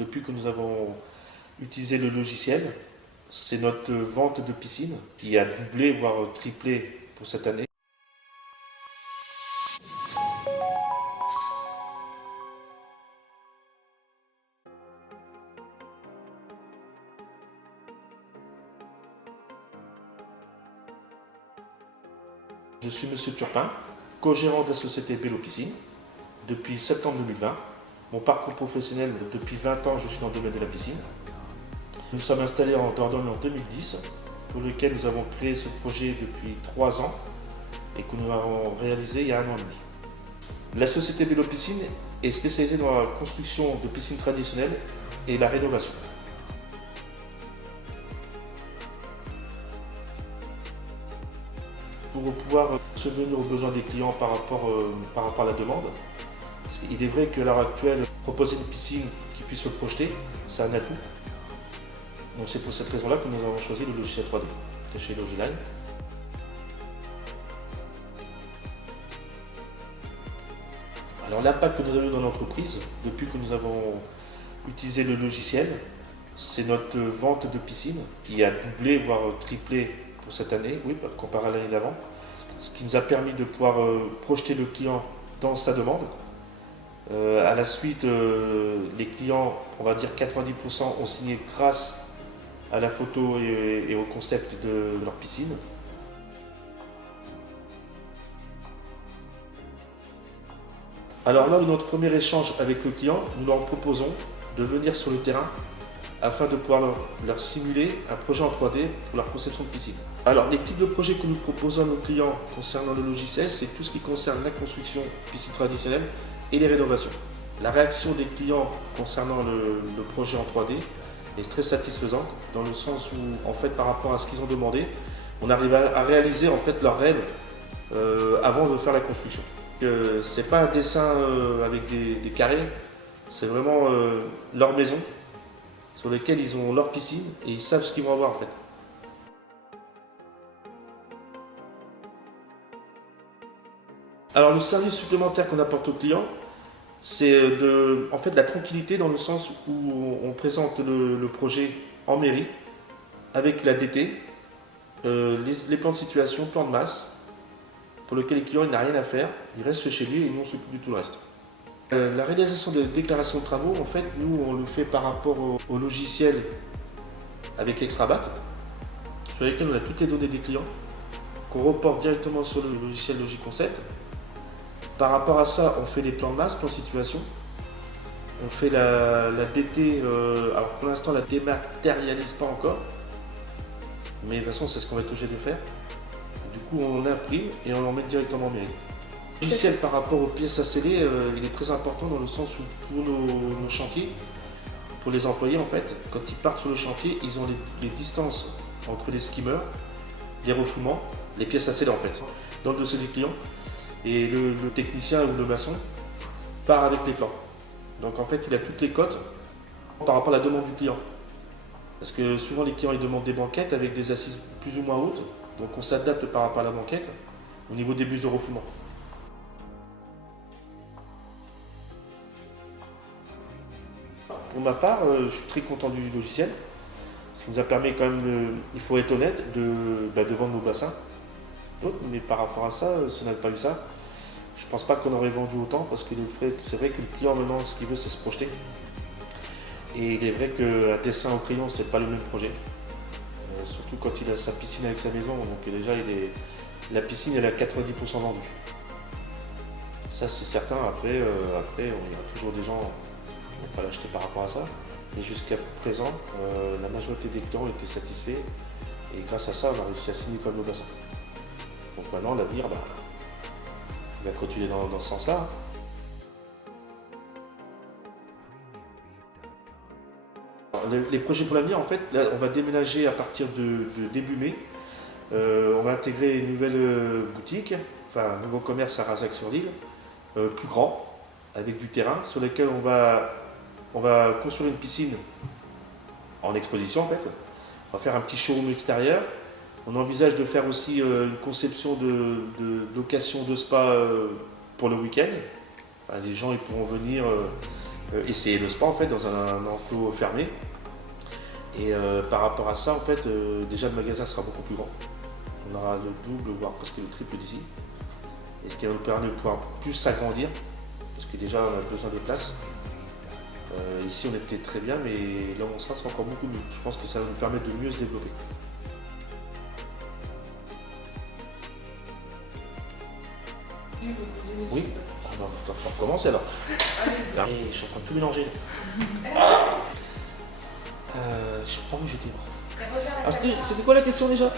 depuis que nous avons utilisé le logiciel. C'est notre vente de piscine qui a doublé, voire triplé pour cette année. Je suis Monsieur Turpin, co-gérant de la société Bello Piscine depuis septembre 2020. Mon parcours professionnel, depuis 20 ans, je suis dans le domaine de la piscine. Nous sommes installés en Dordogne en 2010, pour lequel nous avons créé ce projet depuis 3 ans et que nous avons réalisé il y a 1 an et demi. La société Bello Piscine est spécialisée dans la construction de piscines traditionnelles et la rénovation. Pour pouvoir subvenir aux besoins des clients par rapport à la demande, il est vrai qu'à l'heure actuelle, proposer une piscine qui puisse se projeter, c'est un atout. Donc c'est pour cette raison-là que nous avons choisi le logiciel 3D de chez Logiline. Alors l'impact que nous avons eu dans l'entreprise, depuis que nous avons utilisé le logiciel, c'est notre vente de piscine qui a doublé, voire triplé pour cette année, oui, comparé à l'année d'avant. Ce qui nous a permis de pouvoir projeter le client dans sa demande. À la suite, les clients, on va dire 90%, ont signé grâce à la photo et au concept de leur piscine. Alors là, notre premier échange avec le client, nous leur proposons de venir sur le terrain afin de pouvoir leur simuler un projet en 3D pour leur conception de piscine. Alors les types de projets que nous proposons à nos clients concernant le logiciel, c'est tout ce qui concerne la construction de piscine traditionnelle et les rénovations. La réaction des clients concernant le projet en 3D est très satisfaisante, dans le sens où, en fait, par rapport à ce qu'ils ont demandé, on arrive à réaliser en fait leurs rêves avant de faire la construction. C'est pas un dessin avec des carrés, c'est vraiment leur maison sur lesquelles ils ont leur piscine et ils savent ce qu'ils vont avoir en fait. Alors le service supplémentaire qu'on apporte aux clients, c'est en fait, de la tranquillité, dans le sens où on présente le projet en mairie avec la DT, les plans de situation, plans de masse, pour lequel le client n'a rien à faire, il reste chez lui et nous on s'occupe du tout le reste. La réalisation des déclarations de travaux, en fait, nous on le fait par rapport au logiciel avec Extrabat, sur lesquels on a toutes les données des clients, qu'on reporte directement sur le logiciel Logiconcept. Par rapport à ça, on fait les plans de masse, plans de situation. On fait la DT, alors pour l'instant, on la dématérialise pas encore. Mais de toute façon, c'est ce qu'on va être obligé de faire. Du coup, on imprime et on l'emmène directement en mairie. Le logiciel par rapport aux pièces à sceller, il est très important dans le sens où pour nos chantiers, pour les employés en fait, quand ils partent sur le chantier, ils ont les distances entre les skimmers, les refoulements, les pièces à sceller en fait, dans le dossier du client. Et le technicien ou le maçon part avec les plans. Donc en fait, il a toutes les cotes par rapport à la demande du client. Parce que souvent les clients ils demandent des banquettes avec des assises plus ou moins hautes, donc on s'adapte par rapport à la banquette au niveau des bus de refoulement. Pour ma part, je suis très content du logiciel. Ce qui nous a permis quand même, il faut être honnête, de vendre nos bassins. Mais par rapport à ça, si on n'avait pas eu ça, je ne pense pas qu'on aurait vendu autant, parce que c'est vrai que le client maintenant, ce qu'il veut, c'est se projeter. Et il est vrai qu'un dessin au crayon, c'est pas le même projet. Surtout quand il a sa piscine avec sa maison, donc déjà la piscine elle est à 90% vendue. Ça c'est certain, après il y a toujours des gens qui ne vont pas l'acheter par rapport à ça. Mais jusqu'à présent, la majorité des clients étaient satisfaits, et grâce à ça, on a réussi à signer comme nos bassins. Donc maintenant, l'avenir, il va continuer dans ce sens-là. Les projets pour l'avenir, en fait, là, on va déménager à partir de début mai. On va intégrer une nouvelle boutique, enfin un nouveau commerce à Razac-sur-l'Île, plus grand, avec du terrain, sur lequel on va construire une piscine en exposition en fait. On va faire un petit showroom extérieur. On envisage de faire aussi une conception de location de spa pour le week-end. Les gens ils pourront venir Et c'est le spa en fait dans un enclos fermé. Et par rapport à ça, en fait, déjà le magasin sera beaucoup plus grand. On aura le double, voire presque le triple d'ici. Et ce qui va nous permettre de pouvoir plus s'agrandir, parce que déjà on a besoin de place. Ici on était très bien, mais là où on sera, c'est encore beaucoup mieux. Je pense que ça va nous permettre de mieux se développer. Oui, on va recommencer alors. Et je suis en train de tout mélanger. Je crois que j'étais. Ah, c'était quoi la question déjà?